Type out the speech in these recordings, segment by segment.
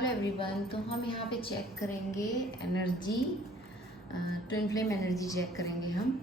Hello everyone. तो हम यहाँ पे चेक करेंगे energy, twin flame energy check करेंगे हम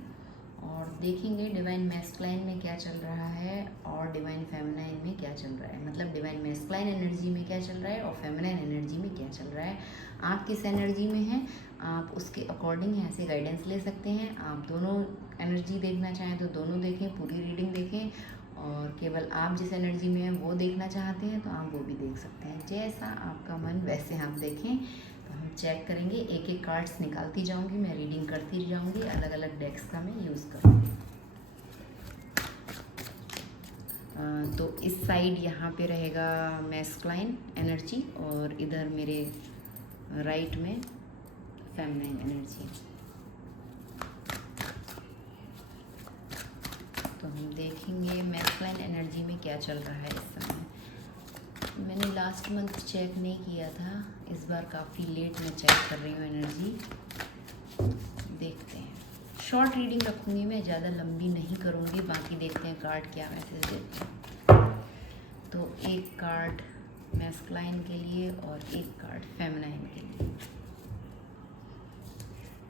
और देखेंगे डिवाइन मैस्कुलाइन में क्या चल रहा है और डिवाइन फेमिनाइन में क्या चल रहा है। मतलब डिवाइन मैस्कुलाइन एनर्जी में क्या चल रहा है और फेमिनाइन एनर्जी में क्या चल रहा है। आप किस एनर्जी में हैं, आप उसके अकॉर्डिंग यहाँ से गाइडेंस ले सकते हैं। आप दोनों एनर्जी देखना चाहें तो दोनों देखें, पूरी रीडिंग देखें, और केवल आप जिस एनर्जी में हैं वो देखना चाहते हैं तो आप वो भी देख सकते हैं। जैसा आपका मन वैसे आप देखें। तो हम चेक करेंगे, एक एक कार्ड्स निकालती जाऊंगी, मैं रीडिंग करती जाऊंगी, अलग अलग डेक्स का मैं यूज़ करूँगी। तो इस साइड यहाँ पे रहेगा मैस्कुलाइन एनर्जी और इधर मेरे राइट में फेमिनाइन एनर्जी। तो हम देखेंगे मैस्कुलाइन एनर्जी में क्या चल रहा है इस समय। मैंने लास्ट मंथ चेक नहीं किया था, इस बार काफ़ी लेट मैं चेक कर रही हूँ एनर्जी। देखते हैं, शॉर्ट रीडिंग रखूँगी मैं, ज़्यादा लंबी नहीं करूँगी। बाकी देखते हैं कार्ड क्या मैसेज देते हैं। तो एक कार्ड मैस्कुलाइन के लिए और एक कार्ड फेमिनाइन के लिए।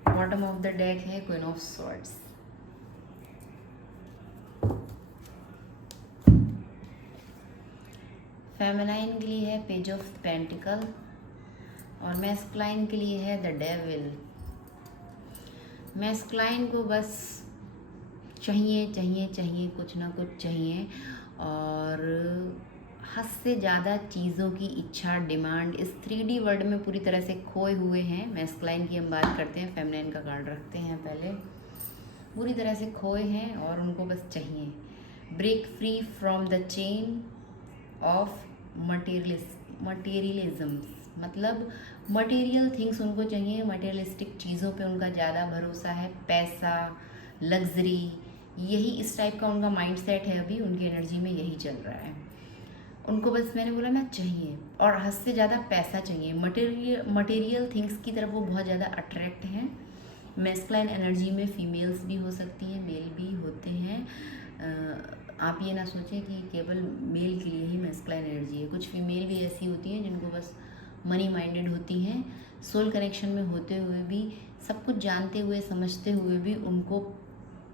बॉटम ऑफ द डेक है क्वीन ऑफ स्वॉर्ड्स। फेमिनाइन के लिए है पेज ऑफ पेंटिकल और मैस्कुलाइन के लिए है द डेविल। मैस्कुलाइन को बस चाहिए चाहिए चाहिए, कुछ ना कुछ चाहिए, और हद से ज़्यादा चीज़ों की इच्छा, डिमांड इस 3D वर्ल्ड में पूरी तरह से खोए हुए हैं। मैस्कुलाइन की हम बात करते हैं, फेमिनाइन का कार्ड रखते हैं पहले। पूरी तरह से खोए हैं और उनको बस चाहिए break free from the chain of materialism. मतलब मटेरियल थिंग्स उनको चाहिए, मटेरियलिस्टिक चीज़ों पे उनका ज़्यादा भरोसा है, पैसा, लग्जरी, यही इस टाइप का उनका माइंड सेट है। अभी उनकी एनर्जी में यही चल रहा है। उनको बस मैंने बोला ना चाहिए, और हद से ज़्यादा पैसा चाहिए। मटेरियल थिंग्स की तरफ वो बहुत ज़्यादा अट्रैक्ट हैं। मैस्कुलाइन एनर्जी में फीमेल्स भी हो सकती हैं, मेल भी होते हैं। आप ये ना सोचें कि केवल मेल के लिए ही मैस्कुलाइन एनर्जी है। कुछ फीमेल भी ऐसी होती हैं जिनको बस मनी माइंडेड होती हैं, सोल कनेक्शन में होते हुए भी, सब कुछ जानते हुए समझते हुए भी उनको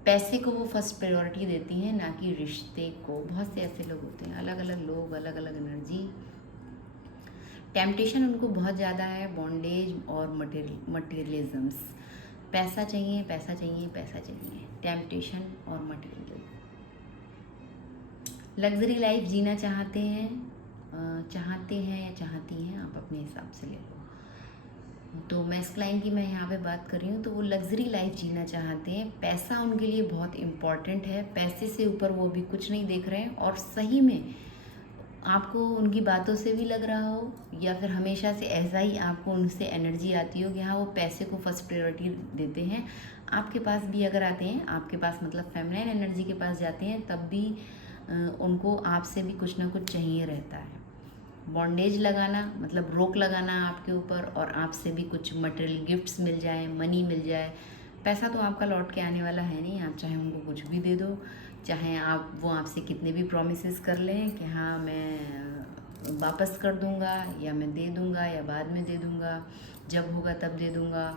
पैसे को वो फर्स्ट प्रायोरिटी देती हैं, ना कि रिश्ते को। बहुत से ऐसे लोग होते हैं, अलग अलग लोग, अलग अलग एनर्जी। टेम्पटेशन उनको बहुत ज़्यादा है, बॉन्डेज और मटेरियलिज्म्स। पैसा चाहिए, पैसा चाहिए, पैसा चाहिए, टेम्पटेशन और मटेरियल। लग्जरी लाइफ जीना चाहते हैं, चाहते हैं या चाहती हैं, आप अपने हिसाब से ले लो। तो मैस्कुलाइन की मैं यहाँ पे बात कर रही हूँ, तो वो लग्जरी लाइफ जीना चाहते हैं। पैसा उनके लिए बहुत इम्पॉर्टेंट है, पैसे से ऊपर वो अभी कुछ नहीं देख रहे हैं। और सही में आपको उनकी बातों से भी लग रहा हो या फिर हमेशा से ऐसा ही आपको उनसे एनर्जी आती हो कि हाँ वो पैसे को फर्स्ट प्रायोरिटी देते हैं। आपके पास भी अगर आते हैं, आपके पास मतलब फेमिनाइन एनर्जी के पास जाते हैं, तब भी उनको आपसे भी कुछ ना कुछ चाहिए रहता है। बॉन्डेज लगाना मतलब रोक लगाना आपके ऊपर, और आपसे भी कुछ मटेरियल गिफ्ट्स मिल जाए, मनी मिल जाए। पैसा तो आपका लौट के आने वाला है नहीं, आप चाहे उनको कुछ भी दे दो, चाहे आप वो आपसे कितने भी प्रॉमिसेस कर लें कि हाँ मैं वापस कर दूंगा या मैं दे दूंगा या बाद में दे दूंगा, जब होगा तब दे दूंगा,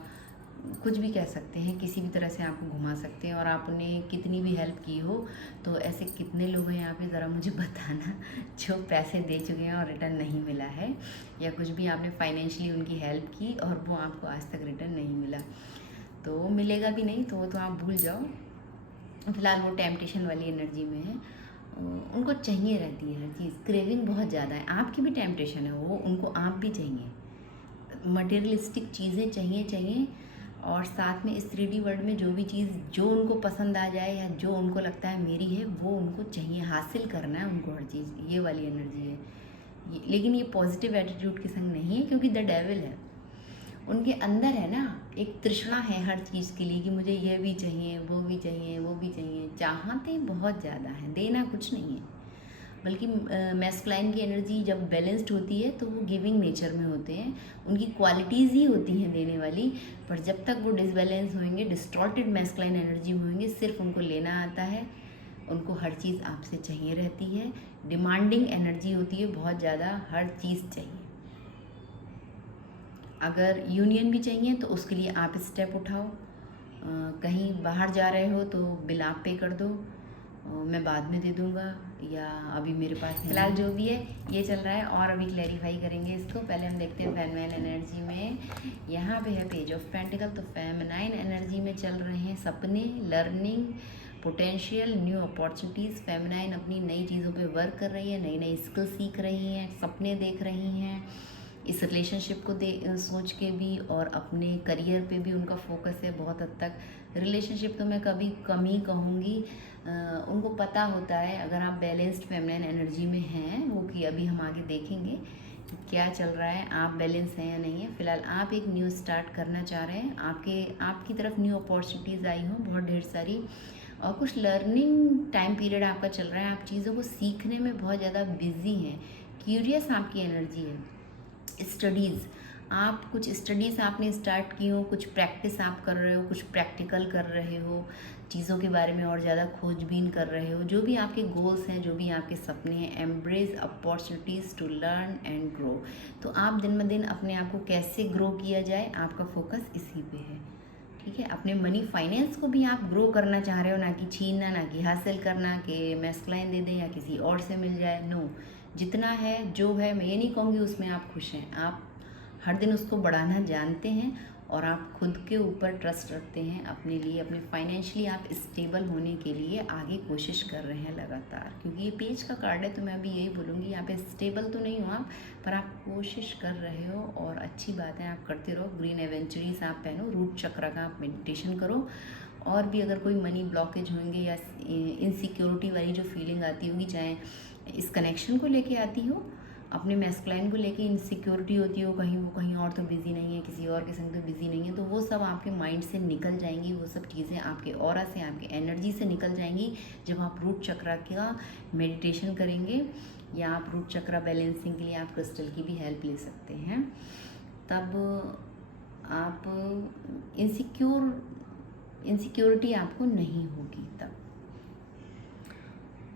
कुछ भी कह सकते हैं, किसी भी तरह से आपको घुमा सकते हैं। और आपने कितनी भी हेल्प की हो, तो ऐसे कितने लोग हैं यहाँ पे ज़रा मुझे बताना जो पैसे दे चुके हैं और रिटर्न नहीं मिला है, या कुछ भी आपने फाइनेंशियली उनकी हेल्प की और वो आपको आज तक रिटर्न नहीं मिला। तो मिलेगा भी नहीं, तो वो तो आप भूल जाओ। फिलहाल वो टेम्पटेशन वाली एनर्जी में है, उनको चाहिए रहती है हर चीज़, क्रेविंग बहुत ज़्यादा है। आपकी भी टेम्पटेशन है, वो उनको आप भी चाहिए, मटेरियलिस्टिक चीज़ें चाहिए। और साथ में इस 3D वर्ल्ड में जो भी चीज़ जो उनको पसंद आ जाए या जो उनको लगता है मेरी है, वो उनको चाहिए, हासिल करना है उनको हर चीज़। ये वाली एनर्जी है लेकिन ये पॉजिटिव एटीट्यूड के संग नहीं है, क्योंकि द डेविल है उनके अंदर, है ना, एक तृष्णा है हर चीज़ के लिए कि मुझे ये भी चाहिए, वो भी चाहिए, वो भी चाहिए। चाहते बहुत ज़्यादा है, देना कुछ नहीं है। बल्कि मैस्कुलाइन की एनर्जी जब बैलेंस्ड होती है तो वो गिविंग नेचर में होते हैं, उनकी क्वालिटीज़ ही होती हैं देने वाली। पर जब तक वो डिसबैलेंस होंगे, डिस्टॉर्टेड मैस्कुलाइन एनर्जी होंगे, सिर्फ उनको लेना आता है, उनको हर चीज़ आपसे चाहिए रहती है। डिमांडिंग एनर्जी होती है बहुत ज़्यादा, हर चीज़ चाहिए। अगर यूनियन भी चाहिए तो उसके लिए आप स्टेप उठाओ। कहीं बाहर जा रहे हो तो बिल आप पे कर दो, मैं बाद में दे दूँगा, या अभी मेरे पास है। फिलहाल जो भी है ये चल रहा है, और अभी क्लैरिफाई करेंगे इसको। पहले हम देखते हैं फेमिनाइन एनर्जी में। यहाँ पे है पेज ऑफ पेंटिकल, तो फेमिनाइन एनर्जी में चल रहे हैं सपने, learning, potential, new opportunities. Feminine अपनी नई चीज़ों पे वर्क कर रही है, नई नई स्किल सीख रही हैं, सपने देख रही हैं, इस रिलेशनशिप को सोच के भी, और अपने करियर पे भी उनका फोकस है बहुत हद तक। रिलेशनशिप तो मैं कभी कम ही कहूँगी, उनको पता होता है अगर आप बैलेंस्ड फेमिनिन एनर्जी में हैं, वो कि अभी हम आगे देखेंगे कि क्या चल रहा है, आप बैलेंस हैं या नहीं है। फिलहाल आप एक न्यू स्टार्ट करना चाह रहे हैं, आपकी तरफ न्यू अपॉर्चुनिटीज़ आई हों बहुत ढेर सारी, और कुछ लर्निंग टाइम पीरियड आपका चल रहा है, आप चीज़ों को सीखने में बहुत ज़्यादा बिजी हैं, क्यूरियस आपकी एनर्जी है। स्टडीज़, आप कुछ स्टडीज़ आपने स्टार्ट की हो, कुछ प्रैक्टिस आप कर रहे हो, कुछ प्रैक्टिकल कर रहे हो, चीज़ों के बारे में और ज़्यादा खोजबीन कर रहे हो, जो भी आपके गोल्स हैं, जो भी आपके सपने हैं। Embrace opportunities to learn and grow. तो आप दिन ब दिन अपने आप को कैसे ग्रो किया जाए, आपका फोकस इसी पे है, ठीक है। अपने मनी फाइनेंस को भी आप ग्रो करना चाह रहे हो, ना कि छीनना, ना कि हासिल करना कि मैस्कुलाइन दे दें या किसी और से मिल जाए। नो, जितना है जो है, मैं ये नहीं कहूँगी उसमें आप खुश हैं, आप हर दिन उसको बढ़ाना जानते हैं, और आप खुद के ऊपर ट्रस्ट रखते हैं, अपने लिए, अपने फाइनेंशियली आप स्टेबल होने के लिए आगे कोशिश कर रहे हैं लगातार। क्योंकि ये पेज का कार्ड है, तो मैं अभी यही बोलूँगी, यहाँ पे स्टेबल तो नहीं हो आप, पर आप कोशिश कर रहे हो, और अच्छी बात है, आप करते रहो। ग्रीन एवेंचुरीज आप पहनो, रूट चक्र का आप मेडिटेशन करो। और भी अगर कोई मनी ब्लॉकेज होंगे या इनसिक्योरिटी वाली जो फीलिंग आती होगी, चाहे इस कनेक्शन को लेके आती हो, अपने मैस्कुलाइन को लेके इनसिक्योरिटी होती हो, कहीं वो कहीं और तो बिज़ी नहीं है, किसी और के संग तो बिज़ी नहीं है, तो वो सब आपके माइंड से निकल जाएंगी, वो सब चीज़ें आपके ऑरा से, आपके एनर्जी से निकल जाएंगी जब आप रूट चक्र का मेडिटेशन करेंगे, या आप रूट चक्र बैलेंसिंग के लिए आप क्रिस्टल की भी हेल्प ले सकते हैं। तब आप इनसिक्योरिटी आपको नहीं होगी तब,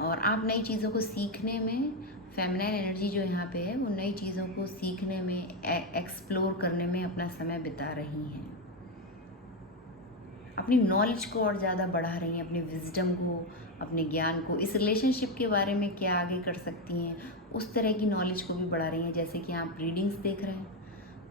और आप नई चीज़ों को सीखने में, फेमिनाइन एनर्जी जो यहाँ पे है, वो नई चीज़ों को सीखने में, एक्सप्लोर करने में अपना समय बिता रही हैं, अपनी नॉलेज को और ज़्यादा बढ़ा रही हैं, अपने विजडम को, अपने ज्ञान को, इस रिलेशनशिप के बारे में क्या आगे कर सकती हैं, उस तरह की नॉलेज को भी बढ़ा रही हैं। जैसे कि आप रीडिंग्स देख रहे हैं,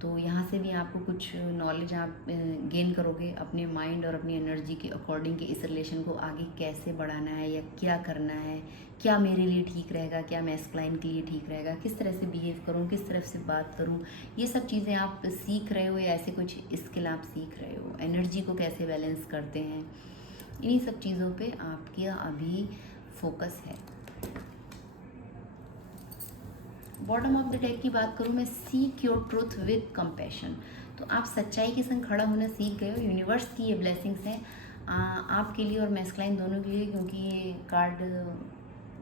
तो यहाँ से भी आपको कुछ नॉलेज आप गेन करोगे अपने माइंड और अपनी एनर्जी के अकॉर्डिंग, कि इस रिलेशन को आगे कैसे बढ़ाना है, या क्या करना है, क्या मेरे लिए ठीक रहेगा, क्या मैस्कुलाइन के लिए ठीक रहेगा, किस तरह से बिहेव करूँ, किस तरह से बात करूँ। ये सब चीज़ें आप सीख रहे हो, या ऐसे कुछ स्किल आप सीख रहे हो, एनर्जी को कैसे बैलेंस करते हैं, इन्हीं सब चीज़ों पे आपका अभी फोकस है। बॉटम ऑफ द डेक की बात करूँ मैं, seek your truth with compassion. तो आप सच्चाई के संग खड़ा होना सीख गए हो, यूनिवर्स की ये ब्लेसिंग्स हैं आपके लिए और मैस्कुलाइन दोनों के लिए। क्योंकि ये कार्ड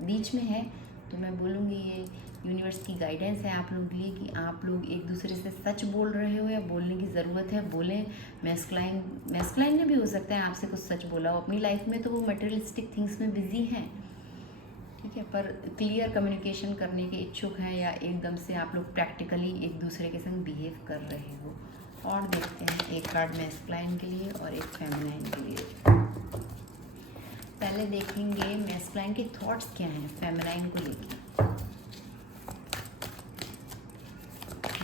बीच में है, तो मैं बोलूँगी ये यूनिवर्स की गाइडेंस है आप लोगों के लिए, कि आप लोग एक दूसरे से सच बोल रहे हो, या बोलने की ज़रूरत है, बोलें। मैस्कुलाइन ने भी हो सकता है आपसे कुछ सच बोला हो अपनी लाइफ में, तो वो मटेरियलिस्टिक थिंग्स में बिजी हैं, ठीक है, पर क्लियर कम्युनिकेशन करने के इच्छुक हैं, या एकदम से आप लोग प्रैक्टिकली एक दूसरे के संग बिहेव कर रहे हो। और देखते हैं एक कार्ड मैस्कुलाइन के लिए और एक फेमिनाइन के लिए। पहले देखेंगे मैस्कुलाइन के थॉट्स क्या हैं फेमिनाइन को लेके।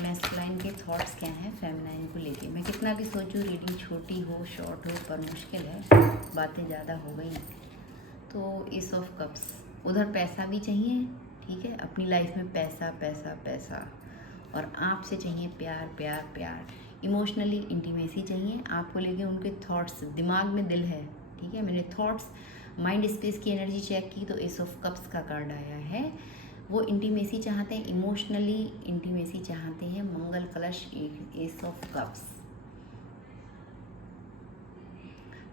मैस्कुलाइन के थॉट्स क्या हैं फेमिनाइन को लेके। मैं कितना भी सोचूं, रीडिंग छोटी हो, शॉर्ट हो, पर मुश्किल है, बातें ज़्यादा हो गई। तो एस ऑफ कप्स, उधर पैसा भी चाहिए, ठीक है, अपनी लाइफ में पैसा पैसा पैसा, और आपसे चाहिए प्यार प्यार प्यार, इमोशनली इंटीमेसी चाहिए आपको लेके। उनके थॉट्स, दिमाग में दिल है, ठीक है। मैंने थॉट्स, माइंड स्पेस की एनर्जी चेक की, तो एस ऑफ कप्स का कार्ड आया है। वो इंटीमेसी चाहते हैं, इमोशनली इंटीमेसी चाहते हैं, मंगल कलश, एस ऑफ कप्स।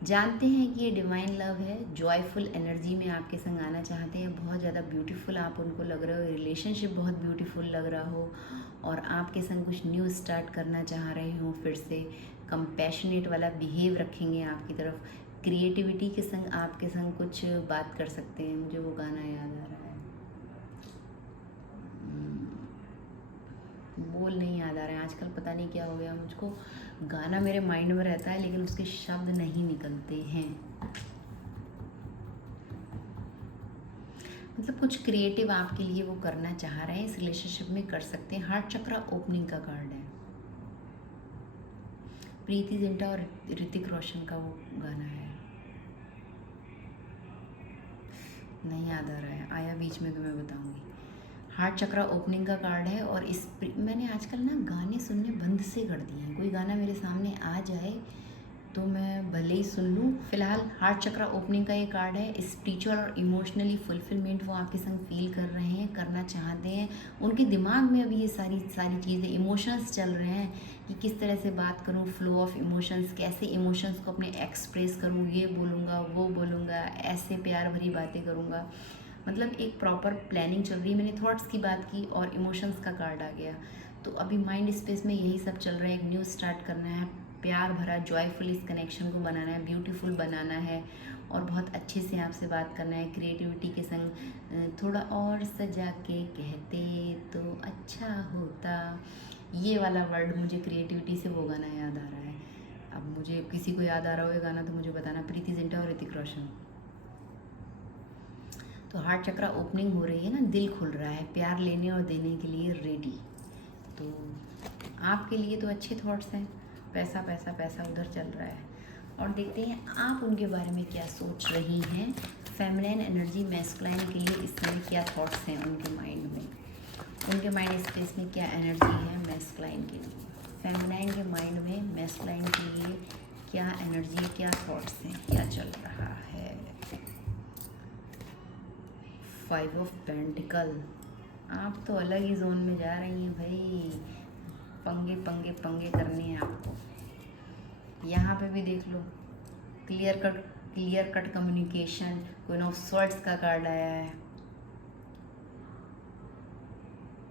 जानते हैं कि ये डिवाइन लव है, जॉयफुल एनर्जी में आपके संग आना चाहते हैं, बहुत ज़्यादा ब्यूटीफुल आप उनको लग रहे हो, रिलेशनशिप बहुत ब्यूटीफुल लग रहा हो, और आपके संग कुछ न्यू स्टार्ट करना चाह रहे हो, फिर से कंपैशनेट वाला बिहेव रखेंगे आपकी तरफ, क्रिएटिविटी के संग आपके संग कुछ बात कर सकते हैं। मुझे वो गाना याद आ रहा है, वो बोल नहीं याद आ रहे हैं आजकल, पता नहीं क्या हो गया मुझको। गाना मेरे माइंड में रहता है लेकिन उसके शब्द नहीं निकलते हैं। मतलब कुछ क्रिएटिव आपके लिए वो करना चाह रहे हैं, इस रिलेशनशिप में कर सकते हैं। हार्ट चक्रा ओपनिंग का कार्ड है। प्रीति जिंटा और ऋतिक रोशन का वो गाना है, नहीं याद आ रहा है, आया बीच में तो मैं बताऊंगी। हार्ट चक्रा ओपनिंग का कार्ड है। और इस मैंने आजकल ना गाने सुनने बंद से कर दिए हैं। कोई गाना मेरे सामने आ जाए तो मैं भले ही सुन लूँ। फिलहाल हार्ट चक्रा ओपनिंग का ये कार्ड है। स्पिरिचुअल और इमोशनली फुलफिलमेंट वो आपके संग फील कर रहे हैं, करना चाहते हैं। उनके दिमाग में अभी ये सारी चीज़ें, इमोशंस चल रहे हैं कि किस तरह से बात करूँ, फ्लो ऑफ इमोशंस, कैसे इमोशंस को अपने एक्सप्रेस करूँ, ये बोलूँगा वो बोलूँगा, ऐसे प्यार भरी बातें करूँगा। मतलब एक प्रॉपर प्लानिंग चल रही है। मैंने थॉट्स की बात की और इमोशंस का कार्ड आ गया, तो अभी माइंड स्पेस में यही सब चल रहा है। एक न्यू स्टार्ट करना है, प्यार भरा जॉयफुल इस कनेक्शन को बनाना है, ब्यूटीफुल बनाना है और बहुत अच्छे से आपसे बात करना है, क्रिएटिविटी के संग। थोड़ा और सजा के कहते तो अच्छा होता, ये वाला वर्ड मुझे क्रिएटिविटी से वो गाना याद आ रहा है। अब मुझे किसी को याद आ रहा हो ये गाना तो मुझे बताना। प्रीति जिंटा और ऋतिक रोशन। तो हार्ट चक्रा ओपनिंग हो रही है ना, दिल खुल रहा है, प्यार लेने और देने के लिए रेडी। तो आपके लिए तो अच्छे थॉट्स हैं। पैसा पैसा पैसा उधर चल रहा है। और देखते हैं आप उनके बारे में क्या सोच रही हैं। फेमिनिन एनर्जी मैस्कुलाइन के लिए इस समय क्या थॉट्स हैं उनके माइंड में, उनके माइंड स्पेस में क्या एनर्जी है मैस्कुलाइन के लिए। फेमिनाइन के माइंड में मैस्कुलाइन के लिए क्या एनर्जी, क्या थॉट्स हैं, क्या चल रहा है। 5 ऑफ पेंटिकल। आप तो अलग ही जोन में जा रही हैं भाई, पंगे पंगे पंगे करने हैं आपको। यहाँ पे भी देख लो, clear cut communication. Queen of swords का कार्ड आया है।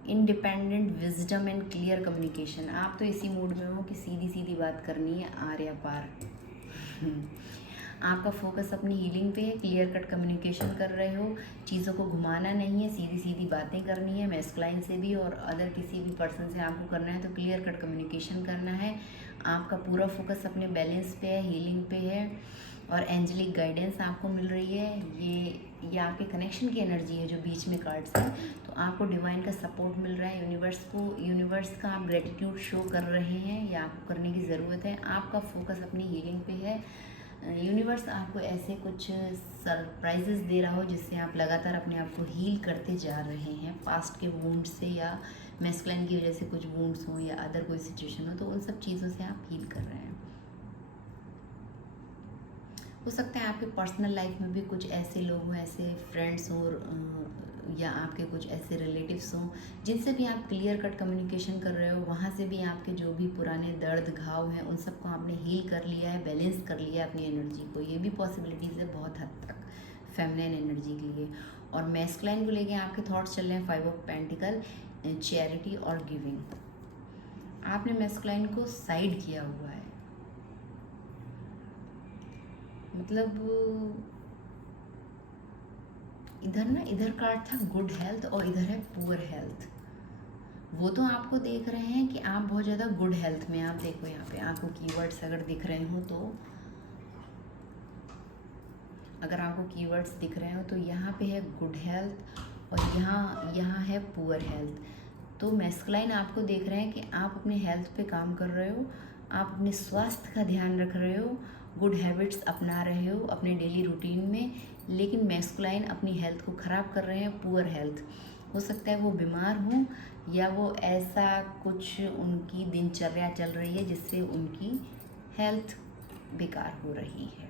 Independent wisdom and clear communication. आप तो इसी मूड में हो कि सीधी सीधी बात करनी है, आर या पार। आपका फोकस अपनी हीलिंग पे है, क्लियर कट कम्युनिकेशन कर रहे हो, चीज़ों को घुमाना नहीं है, सीधी सीधी बातें करनी है। मैस्कुलाइन से भी और अदर किसी भी पर्सन से आपको करना है तो क्लियर कट कम्युनिकेशन करना है। आपका पूरा फोकस अपने बैलेंस पे है, हीलिंग पे है और एंजेलिक गाइडेंस आपको मिल रही है। ये आपके कनेक्शन की एनर्जी है जो बीच में कार्ड्स है। तो आपको डिवाइन का सपोर्ट मिल रहा है, यूनिवर्स का आप ग्रेटिट्यूड शो कर रहे हैं या आपको करने की ज़रूरत है। आपका फोकस अपनी हीलिंग पे है। यूनिवर्स आपको ऐसे कुछ सरप्राइजेस दे रहा हो जिससे आप लगातार अपने आप को हील करते जा रहे हैं, पास्ट के वुंड से या मैस्कुलाइन की वजह से कुछ वुंड्स हो या अदर कोई सिचुएशन हो, तो उन सब चीज़ों से आप हील कर रहे हैं। हो सकता है आपके पर्सनल लाइफ में भी कुछ ऐसे लोग हों, ऐसे फ्रेंड्स हों या आपके कुछ ऐसे रिलेटिव्स हों जिनसे भी आप क्लियर कट कम्युनिकेशन कर रहे हो। वहाँ से भी आपके जो भी पुराने दर्द घाव हैं उन सबको आपने हील कर लिया है, बैलेंस कर लिया है अपनी एनर्जी को। ये भी पॉसिबिलिटीज़ है बहुत हद तक फेमिनिन एनर्जी के लिए। और मैस्कुलाइन को लेके आपके थॉट्स चल रहे हैं 5 ऑफ पेंटिकल, चैरिटी और गिविंग। आपने मैस्कुलाइन को साइड किया हुआ है, मतलब इधर कार्ड था गुड हेल्थ और इधर है पुअर हेल्थ। वो तो आपको देख रहे हैं कि आप बहुत ज़्यादा गुड हेल्थ में। आप देखो यहाँ पे आपको कीवर्ड्स अगर दिख रहे हो तो, अगर आपको कीवर्ड्स दिख रहे हो तो यहाँ पे है गुड हेल्थ और यहाँ है पुअर हेल्थ। तो मैस्कुलाइन आपको देख रहे हैं कि आप अपने हेल्थ पे काम कर रहे हो, आप अपने स्वास्थ्य का ध्यान रख रहे हो, गुड हैबिट्स अपना रहे हो अपने डेली रूटीन में। लेकिन मैस्कुलाइन अपनी हेल्थ को ख़राब कर रहे हैं, पुअर हेल्थ। हो सकता है वो बीमार हों या वो ऐसा कुछ उनकी दिनचर्या चल रही है जिससे उनकी हेल्थ बेकार हो रही है।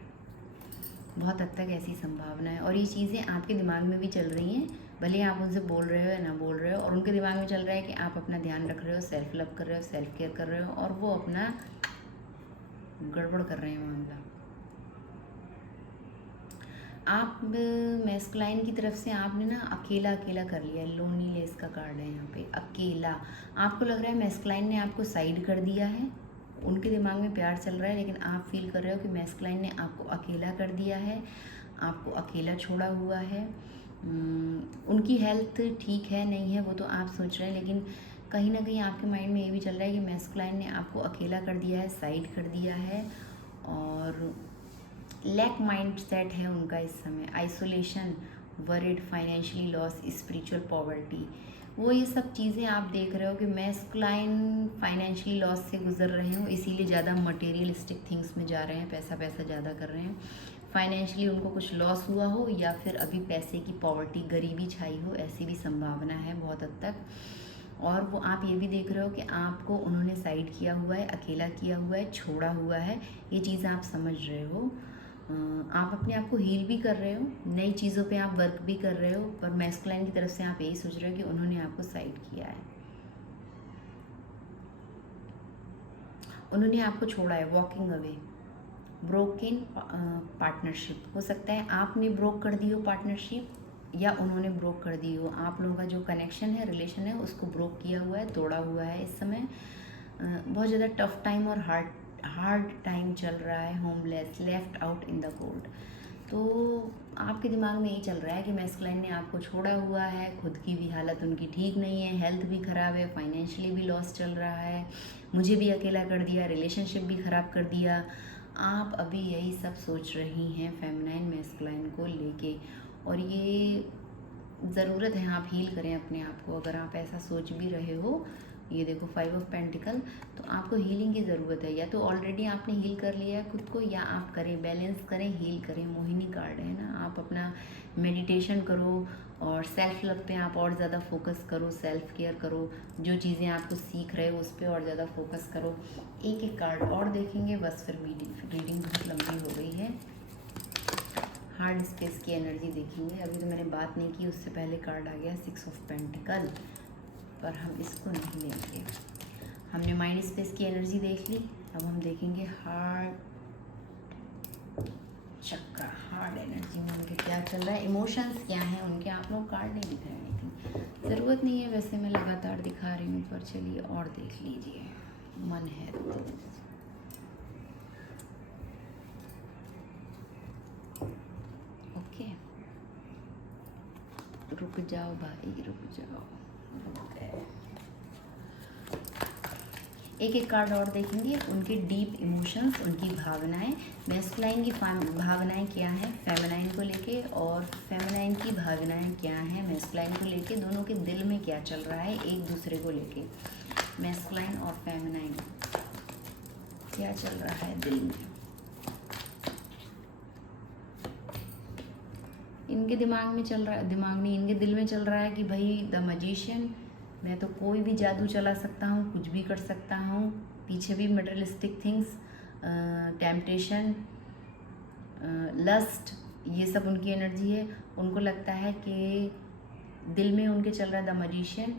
बहुत हद तक ऐसी संभावना है और ये चीज़ें आपके दिमाग में भी चल रही हैं, भले आप उनसे बोल रहे हो या ना बोल रहे हो। और उनके दिमाग में चल रहा है कि आप अपना ध्यान रख रहे हो, सेल्फ लव कर रहे हो, सेल्फ केयर कर रहे हो और वो अपना गड़बड़ कर रहे हैं मामला। आप मैस्कुलाइन की तरफ से आपने ना अकेला कर लिया, लोनलीनेस का कार्ड है यहाँ पे, अकेला। आपको लग रहा है मैस्कुलाइन ने आपको साइड कर दिया है, उनके दिमाग में प्यार चल रहा है लेकिन आप फील कर रहे हो कि मैस्कुलाइन ने आपको अकेला कर दिया है, आपको अकेला छोड़ा हुआ है। उनकी हेल्थ ठीक है नहीं है वो तो आप सोच रहे हैं, लेकिन कहीं ना कहीं आपके माइंड में ये भी चल रहा है कि मैस्कुलाइन ने आपको अकेला कर दिया है, साइड कर दिया है, और लैक माइंड सेट है उनका इस समय, isolation, worried, financially loss, spiritual poverty. वो ये सब चीज़ें आप देख रहे हो कि मैस्कुलाइन फाइनेंशियली लॉस से गुजर रहे हो, इसीलिए ज़्यादा मटेरियलिस्टिक थिंग्स में जा रहे हैं, पैसा पैसा ज़्यादा कर रहे हैं। फाइनेंशियली उनको कुछ लॉस हुआ हो, या फिर अभी पैसे की पॉवर्टी, गरीबी छाई हो, ऐसी भी संभावना है बहुत हद तक। और वो आप ये भी देख रहे हो कि आपको उन्होंने साइड किया हुआ है, अकेला किया हुआ है, छोड़ा हुआ है, ये चीज़ आप समझ रहे हो। आप अपने आप को हील भी कर रहे हो, नई चीज़ों पे आप वर्क भी कर रहे हो, पर मैस्कुलाइन की तरफ से आप यही सोच रहे हो कि उन्होंने आपको साइड किया है, उन्होंने आपको छोड़ा है, वॉकिंग अवे, ब्रोकन पार्टनरशिप। हो सकता है आपने ब्रोक कर दी हो पार्टनरशिप, या उन्होंने ब्रोक कर दी हो। आप लोगों का जो कनेक्शन है, रिलेशन है, उसको ब्रोक किया हुआ है, तोड़ा हुआ है इस समय। बहुत ज़्यादा टफ टाइम और हार्ड टाइम चल रहा है, homeless, left out in the cold. तो आपके दिमाग में यही चल रहा है कि मैस्कुलाइन ने आपको छोड़ा हुआ है, खुद की भी हालत उनकी ठीक नहीं है, हेल्थ भी ख़राब है, फाइनेंशियली भी लॉस चल रहा है, मुझे भी अकेला कर दिया, रिलेशनशिप भी ख़राब कर दिया। आप अभी यही सब सोच रही हैं फेमिनाइन मैस्कुलाइन को लेके, और ये ज़रूरत है आप हील करें अपने आप को। अगर आप ऐसा सोच भी रहे हो, ये देखो 5 ऑफ पेंटिकल, तो आपको हीलिंग की ज़रूरत है। या तो ऑलरेडी आपने हील कर लिया है खुद को, या आप करें, बैलेंस करें, हील करें। मोहिनी कार्ड है ना, आप अपना मेडिटेशन करो, और सेल्फ लव पे आप और ज़्यादा फोकस करो, सेल्फ केयर करो, जो चीज़ें आपको सीख रहे हो उस पर और ज़्यादा फोकस करो। एक एक कार्ड और देखेंगे बस, फिर रीडिंग बहुत लंबी हो गई है। हार्ड स्पेस की एनर्जी देखेंगे। अभी तो मैंने बात नहीं की, उससे पहले कार्ड आ गया 6 ऑफ पेंटिकल, पर हम इसको नहीं लेंगे। हमने माइंड स्पेस की एनर्जी देख ली, अब हम देखेंगे हार्ट चक्र, हार्ड एनर्जी में उनके क्या चल रहा है, इमोशंस क्या हैं उनके। आप लोग कार्ड नहीं दिख रहे हैं, लेकिन ज़रूरत नहीं है, वैसे मैं लगातार दिखा रही हूँ, पर चलिए और देख लीजिए, मन है तो। ओके, रुक जाओ भाई, रुक जाओ, रुक गए। एक एक कार्ड और देखेंगे, उनके डीप इमोशंस, उनकी भावनाएं, मैस्कुलाइन की भावनाएं क्या हैं फेमिनाइन को लेके, और फेमिनाइन की भावनाएं क्या हैं मैस्कुलाइन को लेके। दोनों के दिल में क्या चल रहा है एक दूसरे को लेके, मैस्कुलाइन और फेमिनाइन क्या चल रहा है दिल में। इनके दिमाग में चल रहा है, दिमाग नहीं, इनके दिल में चल रहा है कि भाई द मजिशियन, मैं तो कोई भी जादू चला सकता हूँ, कुछ भी कर सकता हूँ। पीछे भी मटेरियलिस्टिक थिंग्स, टेम्पटेशन, लस्ट, ये सब उनकी एनर्जी है। उनको लगता है कि दिल में उनके चल रहा है द मजिशियन,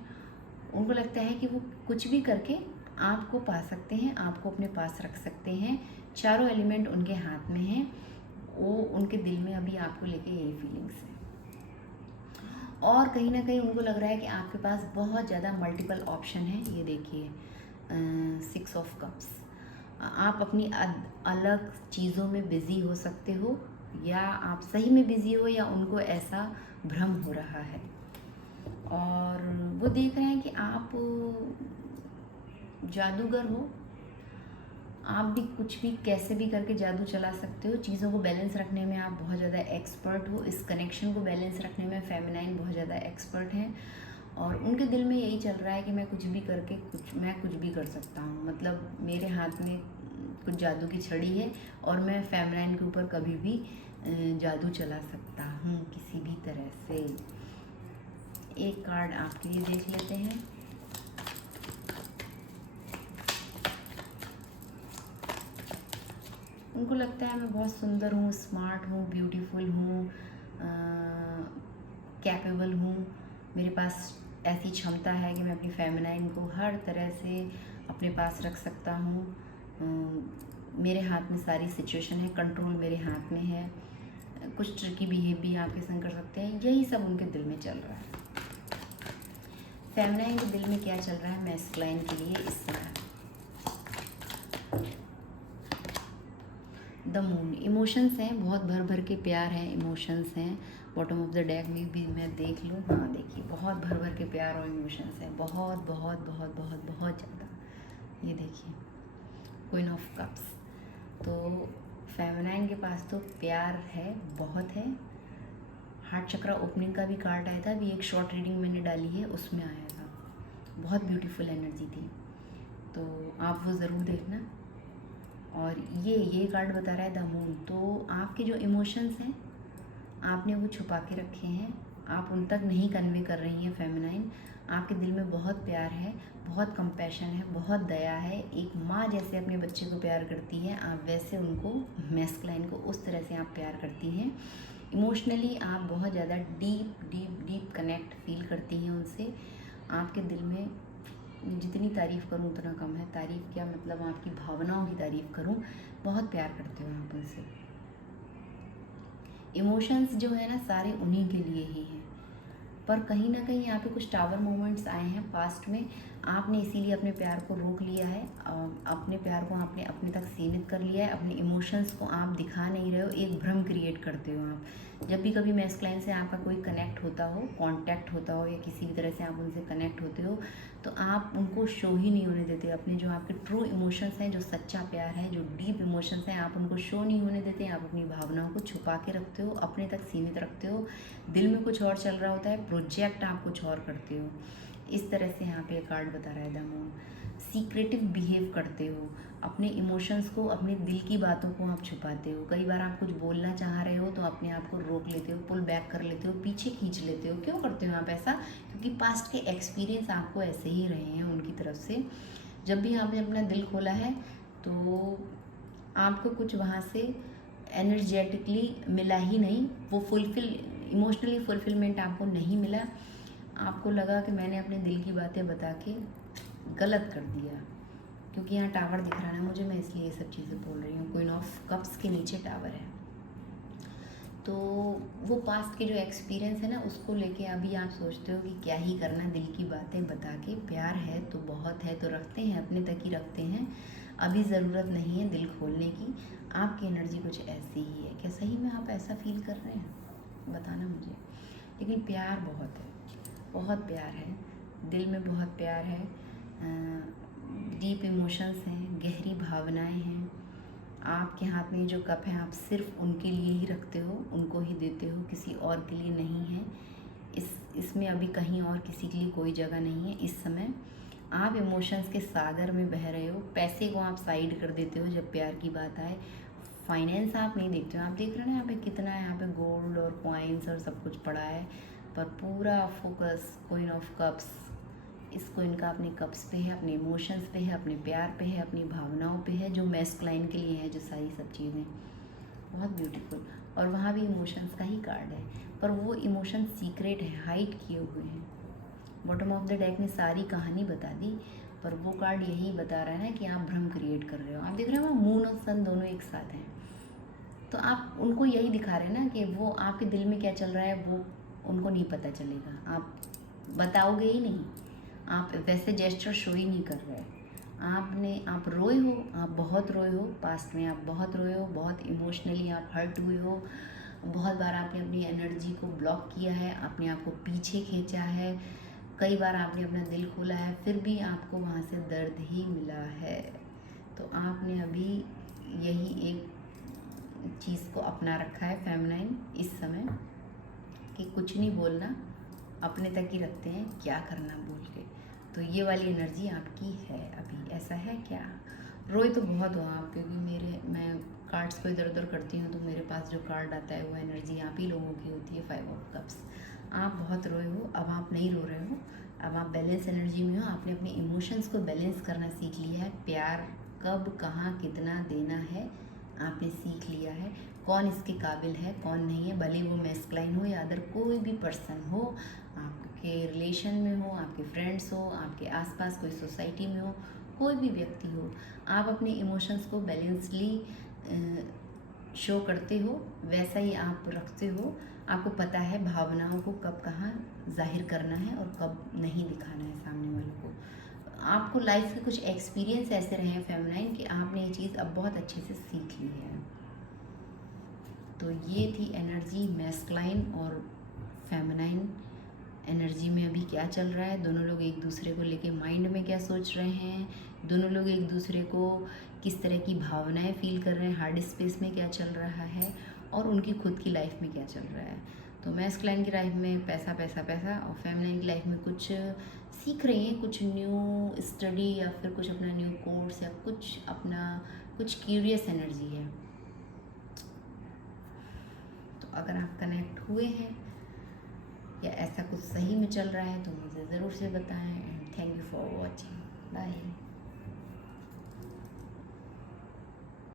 उनको लगता है कि वो कुछ भी करके आपको पा सकते हैं, आपको अपने पास रख सकते हैं। चारों एलिमेंट उनके हाथ में हैं, वो उनके दिल में अभी आपको लेके यही फीलिंग्स है। और कहीं ना कहीं उनको लग रहा है कि आपके पास बहुत ज़्यादा मल्टीपल ऑप्शन है। ये देखिए 6 ऑफ कप्स, आप अपनी अलग चीज़ों में बिज़ी हो सकते हो, या आप सही में बिज़ी हो, या उनको ऐसा भ्रम हो रहा है। और वो देख रहे हैं कि आप जादूगर हो, आप भी कुछ भी कैसे भी करके जादू चला सकते हो। चीज़ों को बैलेंस रखने में आप बहुत ज़्यादा एक्सपर्ट हो, इस कनेक्शन को बैलेंस रखने में फेमिनाइन बहुत ज़्यादा एक्सपर्ट हैं। और उनके दिल में यही चल रहा है कि मैं कुछ भी करके मैं कुछ भी कर सकता हूँ, मतलब मेरे हाथ में कुछ जादू की छड़ी है, और मैं फेमिनाइन के ऊपर कभी भी जादू चला सकता हूँ किसी भी तरह से। एक कार्ड आपके लिए देख लेते हैं। उनको लगता है मैं बहुत सुंदर हूँ, स्मार्ट हूँ, ब्यूटीफुल हूँ, कैपेबल हूँ, मेरे पास ऐसी क्षमता है कि मैं अपनी फेमिनाइन को हर तरह से अपने पास रख सकता हूँ। मेरे हाथ में सारी सिचुएशन है, कंट्रोल मेरे हाथ में है, कुछ ट्रिकी बिहेव भी आपके संग कर सकते हैं। यही सब उनके दिल में चल रहा है। फेमिनाइन के दिल में क्या चल रहा है मैस्कुलाइन के लिए इस समय। द मून, इमोशंस हैं, बहुत भर भर के प्यार हैं, इमोशंस हैं, बॉटम ऑफ द डेक में भी मैं देख लूँ, हाँ देखिए बहुत भर भर के प्यार और इमोशंस है, बहुत बहुत बहुत बहुत बहुत ज़्यादा। ये देखिए क्वीन ऑफ कप्स। तो फेमिनाइन के पास तो प्यार है, बहुत है। हार्ट चक्रा ओपनिंग का भी कार्ड आया था, अभी एक शॉर्ट रीडिंग मैंने डाली है उसमें आया था, बहुत ब्यूटीफुल एनर्जी थी, तो आप वो ज़रूर देखना। और ये कार्ड बता रहा है द मून। तो आपके जो इमोशंस हैं आपने वो छुपा के रखे हैं, आप उन तक नहीं कन्वे कर रही हैं फेमिनाइन। आपके दिल में बहुत प्यार है, बहुत कंपैशन है, बहुत दया है। एक माँ जैसे अपने बच्चे को प्यार करती है, आप वैसे उनको मैस्कुलाइन को उस तरह से आप प्यार करती हैं। इमोशनली आप बहुत ज़्यादा deep deep deep connect feel करती हैं उनसे। आपके दिल में जितनी तारीफ़ करूँ उतना कम है, तारीफ़ क्या मतलब आपकी भावनाओं की तारीफ़ करूँ, बहुत प्यार करते हो आप उनसे। इमोशंस जो है ना सारे उन्हीं के लिए ही हैं, पर कहीं ना कहीं यहाँ पे कुछ टावर मोमेंट्स आए हैं पास्ट में, आपने इसीलिए अपने प्यार को रोक लिया है, अपने प्यार को आपने अपने तक सीमित कर लिया है, अपने इमोशंस को आप दिखा नहीं रहे हो, एक भ्रम क्रिएट करते हो आप। जब भी कभी मैस्कुलाइन से आपका कोई कनेक्ट होता हो, कांटेक्ट होता हो, या किसी भी तरह से आप उनसे कनेक्ट होते हो, तो आप उनको शो ही नहीं होने देते। अपने जो आपके ट्रू इमोशंस हैं, जो सच्चा प्यार है, जो डीप इमोशंस हैं, आप उनको शो नहीं होने देते। आप अपनी भावनाओं को छुपा के रखते हो, अपने तक सीमित रखते हो, दिल में कुछ और चल रहा होता है, प्रोजेक्ट आप कुछ और करते हो। इस तरह से यहाँ पे कार्ड बता रहा है द मून। सीक्रेटिव बिहेव करते हो, अपने इमोशंस को, अपने दिल की बातों को आप छुपाते हो। कई बार आप कुछ बोलना चाह रहे हो तो अपने आप को रोक लेते हो, पुल बैक कर लेते हो, पीछे खींच लेते हो। क्यों करते हो आप ऐसा? क्योंकि पास्ट के एक्सपीरियंस आपको ऐसे ही रहे हैं उनकी तरफ से। जब भी आपने अपना दिल खोला है तो आपको कुछ वहाँ से एनर्जेटिकली मिला ही नहीं, वो इमोशनली फुलफिलमेंट आपको नहीं मिला। आपको लगा कि मैंने अपने दिल की बातें बता के गलत कर दिया, क्योंकि यहाँ टावर दिख रहा है ना मुझे, मैं इसलिए ये सब चीज़ें बोल रही हूँ। क्वीन ऑफ कप्स के नीचे टावर है, तो वो पास्ट के जो एक्सपीरियंस है ना उसको लेके अभी आप सोचते हो कि क्या ही करना, दिल की बातें बता के। प्यार है तो बहुत है तो रखते हैं, अपने तक ही रखते हैं, अभी ज़रूरत नहीं है दिल खोलने की। आपकी एनर्जी कुछ ऐसी ही है, क्या सही में आप ऐसा फील कर रहे हैं? बताना मुझे। लेकिन प्यार बहुत है, बहुत प्यार है, दिल में बहुत प्यार है, डीप इमोशंस हैं, गहरी भावनाएं हैं। आपके हाथ में जो कप है आप सिर्फ उनके लिए ही रखते हो, उनको ही देते हो, किसी और के लिए नहीं है। इसमें अभी कहीं और किसी के लिए कोई जगह नहीं है। इस समय आप इमोशंस के सागर में बह रहे हो, पैसे को आप साइड कर देते हो जब प्यार की बात आए। फाइनेंस आप नहीं देखते हो, आप देख रहे हो ना यहाँ पे कितना है, यहाँ पे गोल्ड और कॉइन्स और सब कुछ पड़ा है, पर पूरा फोकस क्वीन ऑफ कप्स, इसको इनका अपने कप्स पे है, अपने इमोशंस पे है, अपने प्यार पे है, अपनी भावनाओं पे है, जो मैस्कुलाइन के लिए है, जो सारी सब चीज़ें बहुत ब्यूटीफुल। और वहाँ भी इमोशंस का ही कार्ड है, पर वो इमोशन सीक्रेट है, हाइड किए हुए हैं। बॉटम ऑफ द डेक ने सारी कहानी बता दी, पर वो कार्ड यही बता रहा है ना कि आप भ्रम क्रिएट कर रहे हो। आप देख रहे हो मून और सन दोनों एक साथ हैं, तो आप उनको यही दिखा रहे हैं ना कि वो आपके दिल में क्या चल रहा है वो उनको नहीं पता चलेगा, आप बताओगे ही नहीं, आप वैसे जेस्चर शो ही नहीं कर रहे। आप रोए हो, आप बहुत रोए हो, पास्ट में आप बहुत रोए हो, बहुत इमोशनली आप हर्ट हुए हो, बहुत बार आपने अपनी एनर्जी को ब्लॉक किया है, आपने आपको पीछे खींचा है, कई बार आपने अपना दिल खोला है, फिर भी आपको वहाँ से दर्द ही मिला है। तो आपने अभी यही एक चीज़ को अपना रखा है फेमिनाइन इस समय, कि कुछ नहीं बोलना, अपने तक ही रखते हैं, क्या करना बोल के। तो ये वाली एनर्जी आपकी है अभी, ऐसा है क्या? रोए तो बहुत हो आप, क्योंकि मैं कार्ड्स को इधर उधर करती हूँ तो मेरे पास जो कार्ड आता है वो एनर्जी आप ही लोगों की होती है, 5 ऑफ कप्स। आप बहुत रोए हो, अब आप नहीं रो रहे हो, अब आप बैलेंस एनर्जी में हो, आपने अपने इमोशंस को बैलेंस करना सीख लिया है। प्यार कब कहाँ कितना देना है आपने सीख लिया है, कौन इसके काबिल है कौन नहीं है, भले वो मैस्कुलाइन हो या अदर कोई भी पर्सन हो, आपके रिलेशन में हो, आपके फ्रेंड्स हो, आपके आसपास कोई सोसाइटी में हो, कोई भी व्यक्ति हो, आप अपने इमोशंस को बैलेंसली शो करते हो, वैसा ही आप रखते हो। आपको पता है भावनाओं को कब कहाँ जाहिर करना है और कब नहीं दिखाना है सामने वालों को। आपको लाइफ के कुछ एक्सपीरियंस ऐसे रहे हैं फेमिनाइन कि आपने ये चीज़ अब बहुत अच्छे से सीख ली है। तो ये थी एनर्जी मैस्कुलाइन और फेमिनाइन एनर्जी में अभी क्या चल रहा है, दोनों लोग एक दूसरे को लेके माइंड में क्या सोच रहे हैं, दोनों लोग एक दूसरे को किस तरह की भावनाएं फील कर रहे हैं, हार्ड स्पेस में क्या चल रहा है और उनकी खुद की लाइफ में क्या चल रहा है। तो मैस्कुलाइन की लाइफ में पैसा पैसा पैसा और फेमिनाइन की लाइफ में कुछ सीख रही हैं, कुछ न्यू स्टडी या फिर कुछ अपना न्यू कोर्स या कुछ अपना कुछ क्यूरियस एनर्जी है। तो अगर आप कनेक्ट हुए हैं या ऐसा कुछ सही में चल रहा है तो मुझे ज़रूर से बताएं। And thank you for watching. Bye.